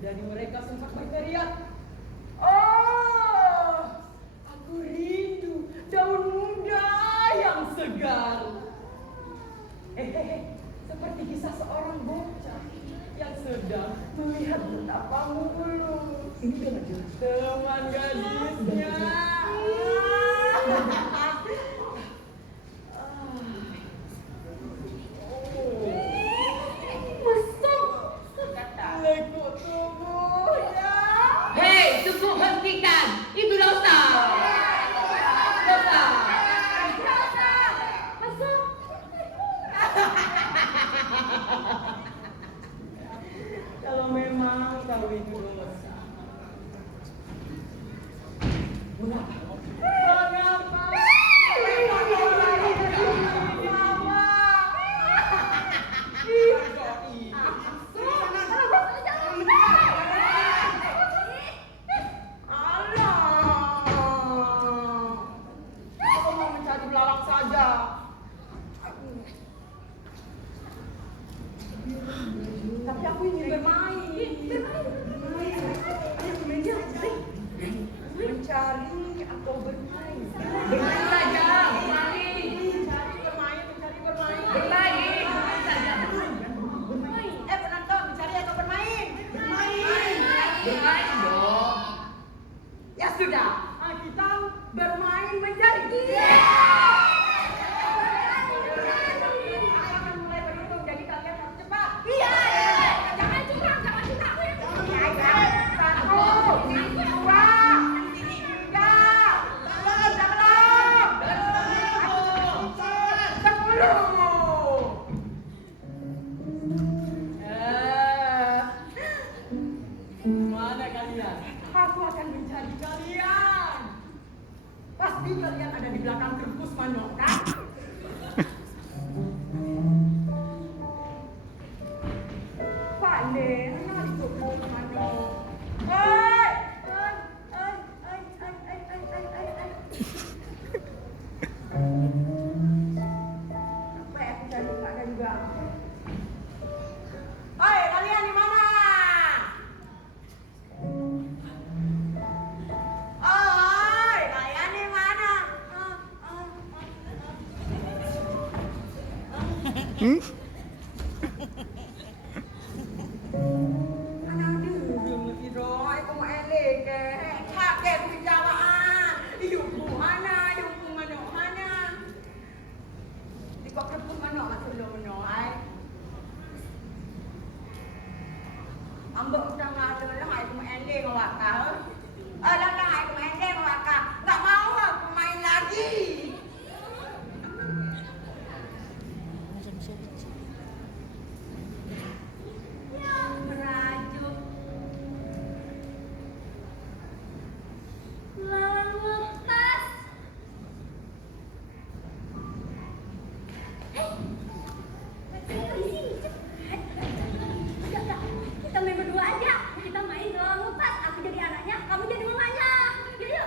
Dari mereka sempat berteriak, "Oh, aku rindu daun muda yang segar." Seperti kisah seorang bocah yang sedang melihat betapa mulus. Ini teman gadisnya. Lekuk tubuhnya. Hei, cukup hentikan. Itu dosa. Dosa. Masuk. Kalau memang kau itu dosa, mengapa? Tapi aku ingin bermain. Mencari atau bermain. Bermain saja. Bermain. Mencari bermain. Bermain. Bermain saja. Penonton, mencari atau bermain? Bermain. Bermain dong. Ya sudah, kita bermain mencari. Akan mulai berhitung, jadi kalian harus cepat. Jangan curang. Satu, dua, tiga, sepuluh. Mana kalian? Aku akan mencari kalian. Pasti kalian ada di belakang kerpus manok, kan? Pandai, anak itu kerpus manok. Oi! Apa ya, aku cari, nggak ada juga. Oi, kalian di mana? Oi, kalian di mana? Anak dulu itu, aku mau elek ke, kakek pijawaan, ibu mana di kok kerpus mana masuk lo mana, ay? Ambek udah nggak ada lah, aku mau elek awak kau. Lah, aku mau elek awak kau. Nggak mau aku main lagi. Merajuk. Lawan lepas. Di sini cepat. Kita main berdua aja. Kita main lawan lepas. Aku jadi anaknya, kamu jadi mamanya. Yuk.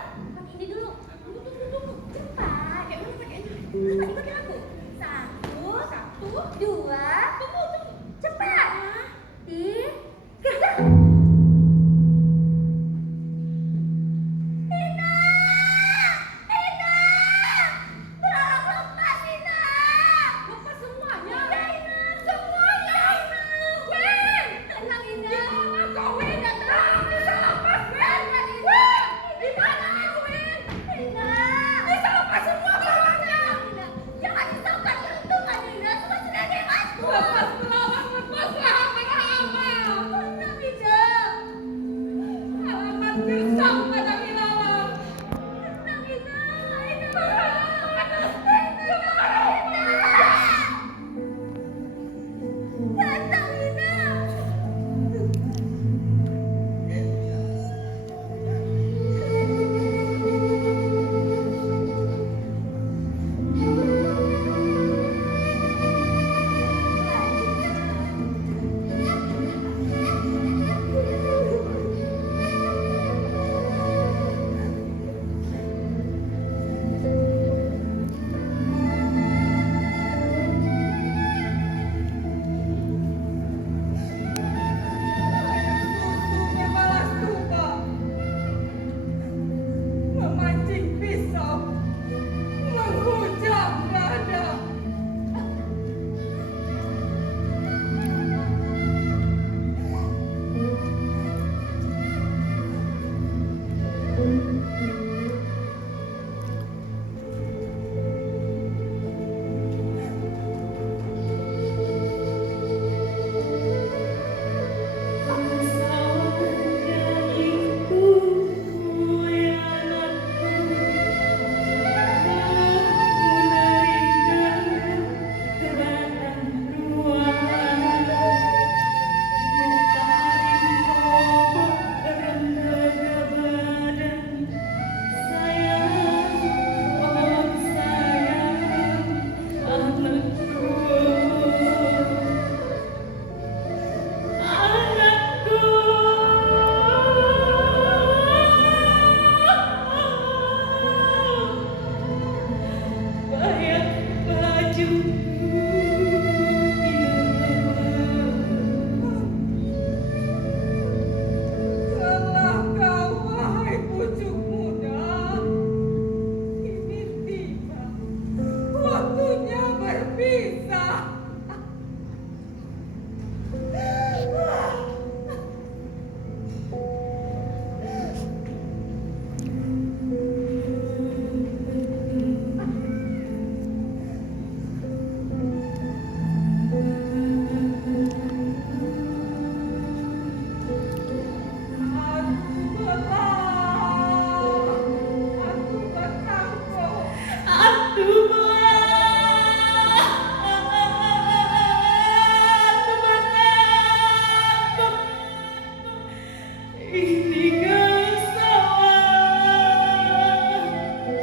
Ini kan sawah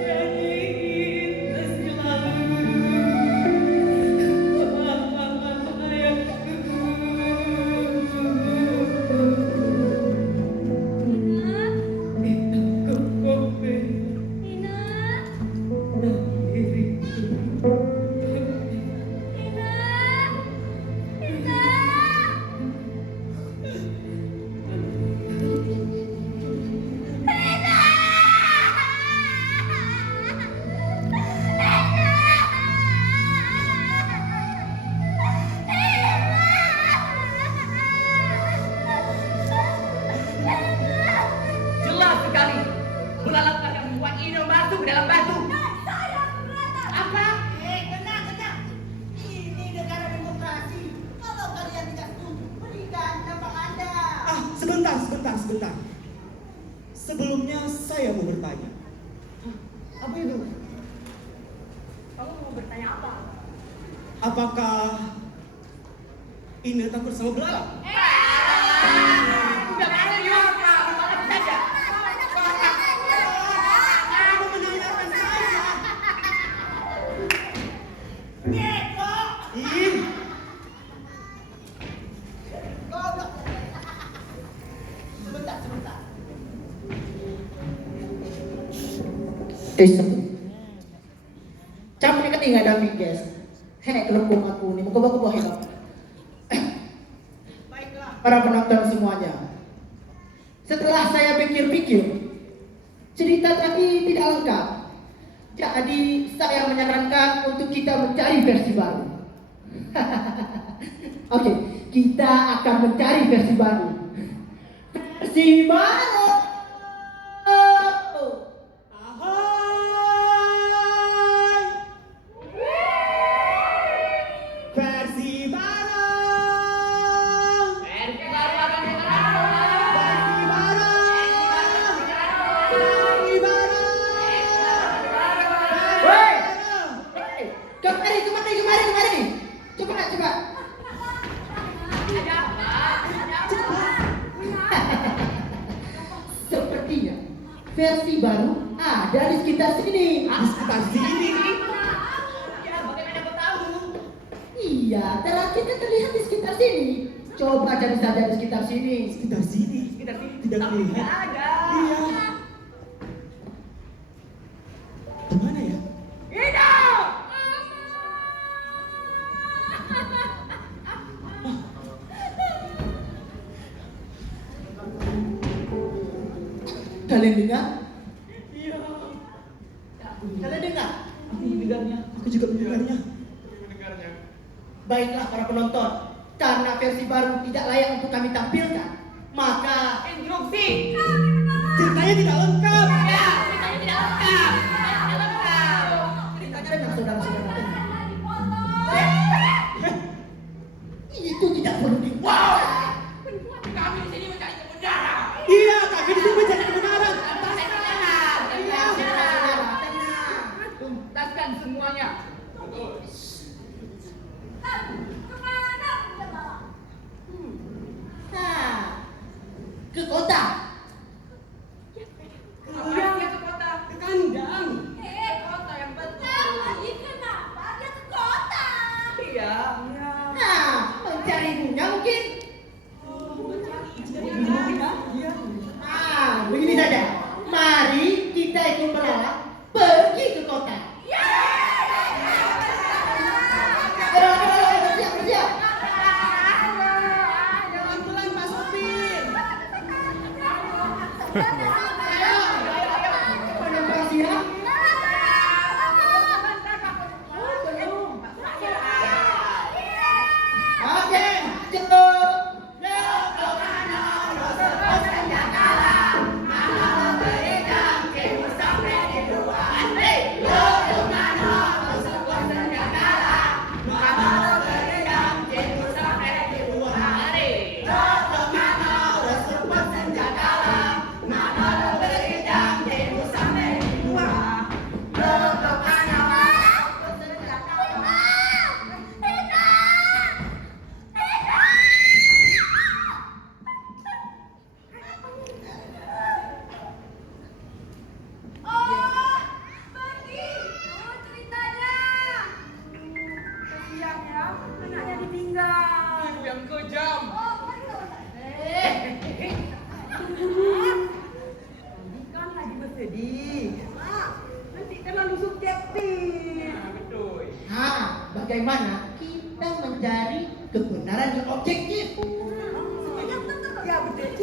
jadi intas selalu Ina, Ina, Jelas sekali. Belalang akan membuat Ino masuk ke dalam batu. Apa? Tenang. Ini negara demokrasi. Kalau kalian tidak setuju, berikan dampak Anda. Sebentar. Sebelumnya saya mau bertanya. Apa itu? Kamu mau bertanya apa? Apakah ini takut sama belalang? Udah mana yuk? Malah saja. Kamu mendengarkan saya? Neko! Ih, Goblok. Sebentar. Campur ni ketinggalan dami guys. Hei kelempung aku ni muka baku hebat. Baiklah. Para penonton semuanya. Setelah saya pikir-pikir, cerita tadi tidak lengkap. Jadi saya menyarankan untuk kita mencari versi baru. Oke, kita akan mencari versi baru. Versi baru. ahai! Versi baru! Versi baru akan dikenal. Versi baru! Versi baru! Woi! Kemari. Coba. Ada apa? Sepertinya versi baru ada di sekitar sini. Di sekitar sini. Ya, bagaimana kau tahu? Iya, terakhirnya terlihat di sekitar sini. Coba cari saja di sekitar sini. Sekitar sini. Sekitar sini. Tidak Tapi melihat. tidak ada. Iya. Gimana ya? Ino! Kalian dengar? Iya. Kalian dengar? Aku mendengarnya. Aku juga mendengarnya. Baiklah para penonton, karena versi baru tidak layak untuk kami tampilkan, maka Instruksi. Ceritanya tidak lengkap. Ya, ceritanya tidak lengkap. dengar saudara-saudara dengar. Itu tidak perlu diwakil. Kami di sini mencari kebenaran. Iya, kami di sini mencari kebenaran. Iya. Tuntaskan semuanya. Nah, ke kota. Ngapain dia ke kota? Ke kandang. Kota yang betul. Iya. Nah, mencari bunga mungkin. Iya. Nah, begini saja. Mari kita ikut belalang pergi ke kota. Bersiap. Jangan pelan Pak Sopir. Pada bersiap. Oke, cepat.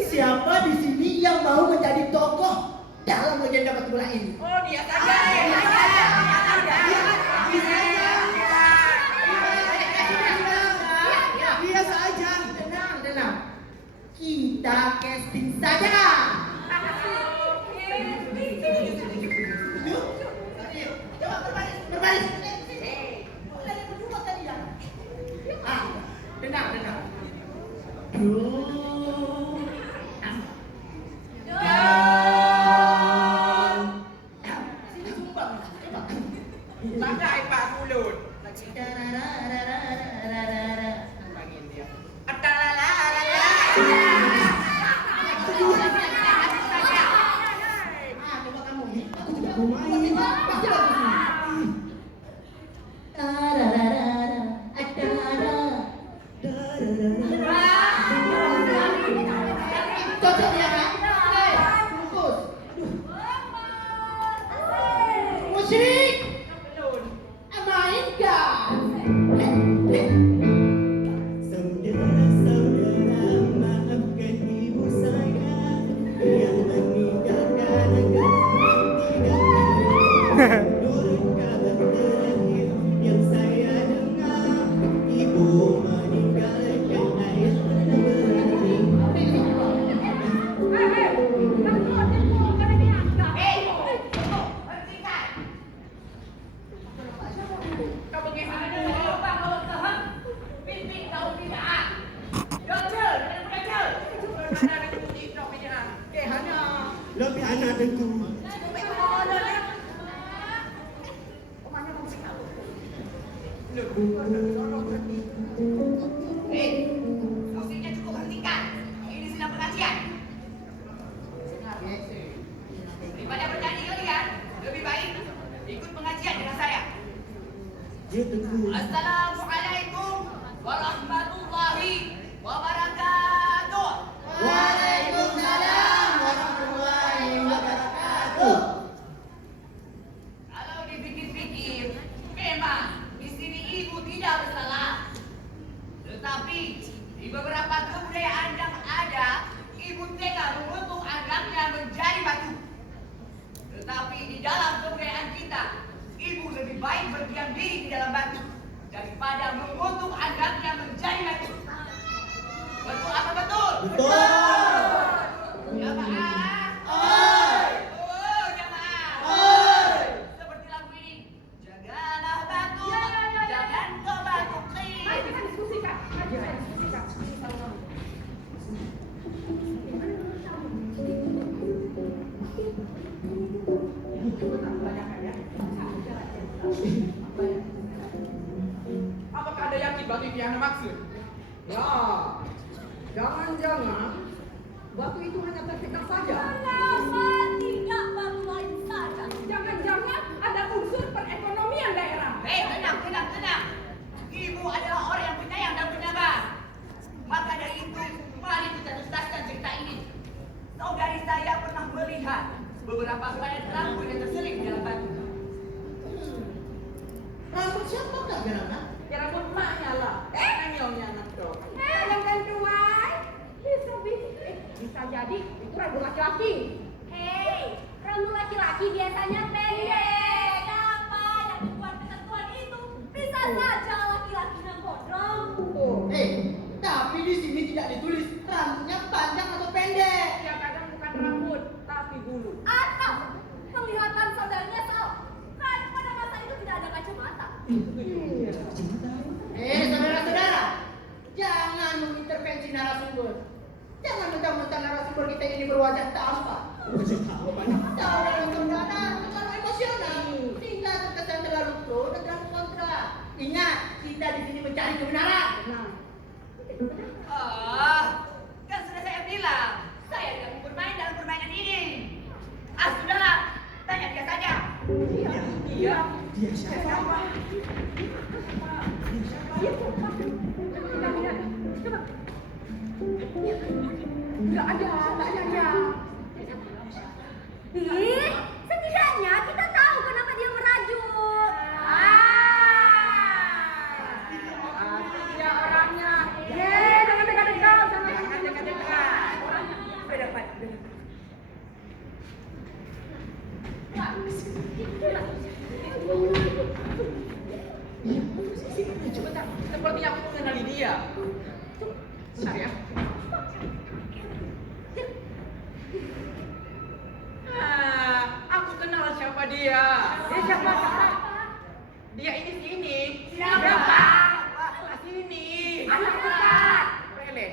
siapa di sini yang mau menjadi tokoh dalam legenda batu bola ini? Oh, dia saja. Dia saja. Dia saja. Tenang. Kita casting saja. Coba berbaris. Kalian berdua kalian. Tenang. Sini sumbang. Coba. Pakai Pak Mulut. Panggil dia. Atalalala. Coba kamu. Aku tidak mau main. Pasti bagus nih. Cocok ya kak? Fokus. Musik. Mainkan. Saudara-saudara, maafkan ibu saya yang meninggalkan negara tidak menurut kabar terakhir yang saya dengar, ibu meninggalkan ayah dan beradik. Kau bagaimana dulu? Kau tahan. Pimpin kau tidak. Jauh, jangan jauh. Mana ada kunci kau tidak? Hanya Lebih anak dengku. Musiknya cukup hentikan. Ini sedang pengajian. Daripada bernyanyi kalian, lebih baik ikut pengajian dengan saya. Ya dengku. Assalamualaikum warahmatullahi wabarakatuh. Waalaikumsalam warahmatullahi wabarakatuh. Kalau dipikir-pikir, memang di sini ibu tidak bersalah. Tetapi di beberapa kebudayaan yang ada, ibu tega membentuk anaknya menjadi batu. Tetapi di dalam kebudayaan kita, ibu lebih baik berdiam diri di dalam batu daripada mengutuk anaknya menjadi batu. Betul apa betul? Betul. Jamaah. Oi. Oh, jamaah. Oi. Seperti lagu ini. Jagalah batu, jangan kau batu kering. kita diskusikan. Apakah Anda yakin batu itu yang Anda maksud? Ya, jangan-jangan batu itu hanya terfitnah saja. Kenapa tidak batu lain saja? Jangan-jangan ada unsur perekonomian daerah. Tenang. Ibu adalah orang yang penyayang dan penyabar. Maka dari itu, mari kita tuntaskan cerita ini. Saudari saya pernah melihat beberapa helai rambut yang terseling di dalam batu. Rambut siapa kak Gerana? Ya rambut emaknya lah. Nanyongnya anak tuh. Yang kedua, Bisa jadi itu rambut laki-laki. hei, rambut laki-laki biasanya pendek. Kenapa yang membuat ketentuan itu? Bisa saja laki-lakinya gondrong. Tapi di sini tidak ditulis rambutnya panjang atau pendek. Ya kadang bukan rambut, tapi bulu. Atau penglihatan saudaranya salah. Kan pada masa itu tidak ada kacamata. Saudara-saudara, jangan mengintervensi narasumber. Jangan mentang-mentang narasumber kita ini berwajah tampan. Saudara-saudara, terlalu emosional, sehingga terkesan terlalu pro dan terlalu kontra. Ingat, kita di sini mencari kebenaran. Nah, Kan sudah saya bilang, saya tidak mau bermain dalam permainan ini. Sudahlah, tanya dia saja. iya. Dia siapa? Nggak ada ya. Ih, setidaknya kita tahu kenapa dia merajuk. Dia orangnya. Jangan dekat-dekat. dia. Bentar ya. Aku kenal siapa dia. Dia siapa? Dia ini. Siapa? Sini. Anak bukan. Rele.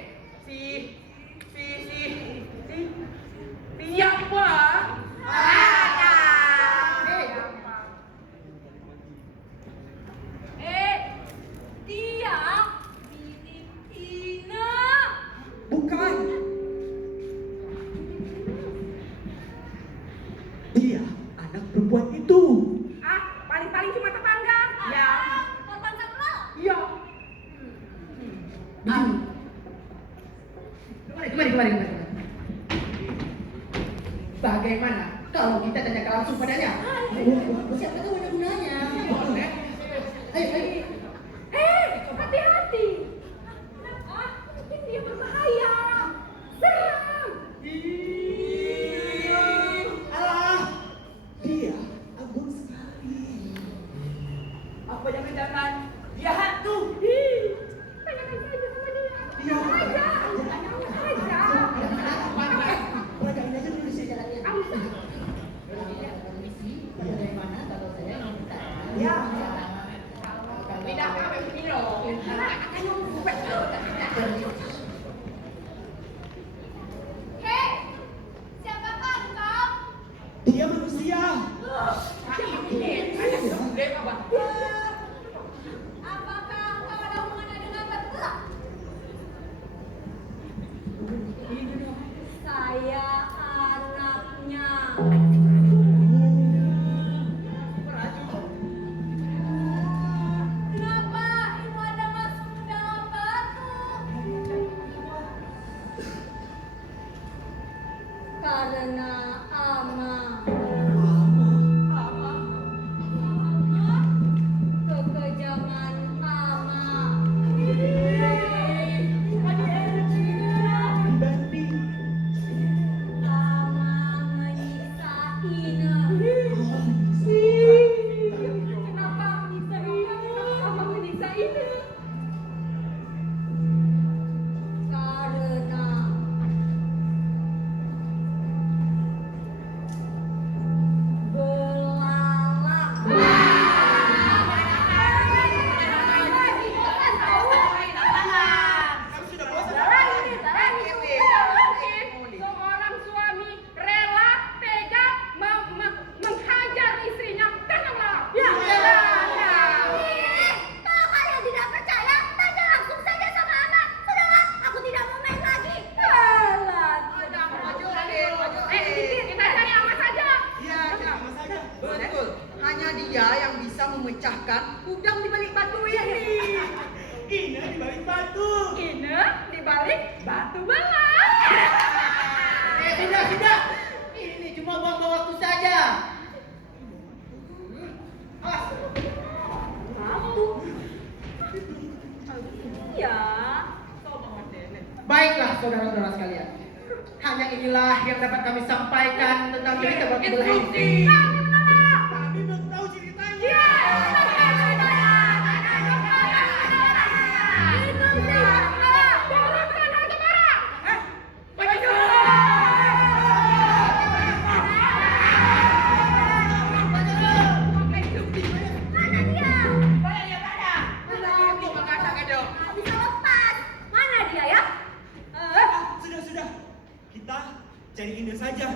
Siapa? Dia milik Ina. Bukan. Dia anak perempuan itu. Paling-paling cuma tetangga. Ya. Korban sakral. Iya. Kemari. Bagaimana kalau kita tanyakan langsung padanya? Siapa tahu ada gunanya. Ayo. Hati-hati. Mungkin dia berbahaya. Serang. Alah, dia agung sekali. Apa jangan-jangan dia hantu? Tanyakan saja sama dia. Dia Aja. Peragain aja dulu sih jalannya. Bagaimana kalau saya minta? Ya. Tidak kami minum. Hei, siapakah engkau? Dia manusia. Apakah engkau ada hubungannya dengan betulan? Saya anaknya. Kenapa ibu ada masuk ke dalam batu? Karena Ama. Kekejaman Ama. Dibanding. Ama menyiksa Ina. Kenapa Ama menyiksa Ina? Karena belalak. Seorang suami rela tega menghajar istrinya dengan lalat. Ya. Kalau kalian tidak percaya, tanya langsung saja sama Ama. Sudahlah, aku tidak mau main lagi. Kita cari Ama saja. Iya, Sama saja. betul. Hanya dia yang bisa memecahkan udang di balik batu ini. Ina di balik batu. Ina di balik batu belang. Sudah. Ini cuma buang-buang waktu saja. Iya. Baiklah saudara-saudara sekalian. Hanya inilah yang dapat kami sampaikan tentang cerita batu belah ini. Kami belum tahu ceritanya. Mana dia? Bisa lepas. Mana dia ya? Sudah. Kita cari Ina saja.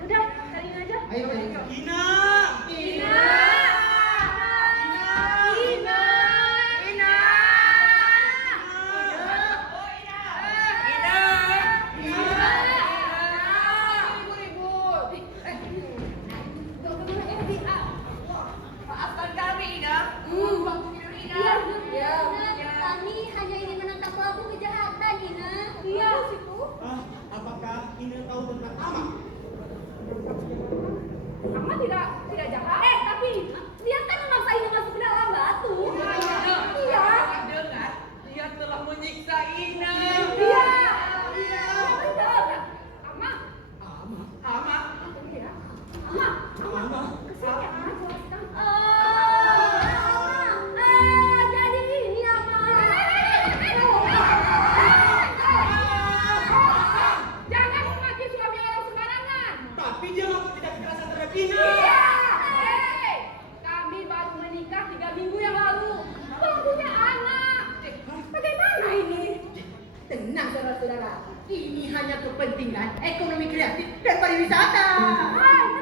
Yaudah, cariin aja. Ayo. Ina. Ina. Maafkan kami, Ina. Waktu tidur Ina. Kami hanya ingin menangkap pelaku kejahatan, Ina. Iya. Apakah Ina tahu tentang Ama? Ama tidak jahat. Tapi dia kan memaksa Ina masuk ke dalam batu. Iya. Dengar, dia telah menyiksa Ina. Iya. Ama. Ama. Ama. Jadi ini Ama. dia mengaku tidak kekerasan terhadap Ina. Hei, kami baru menikah 3 minggu yang lalu. Belum punya anak. Bagaimana ini? Tenang saudara-saudara, ini hanya kepentingan ekonomi kreatif dan pariwisata. Hai,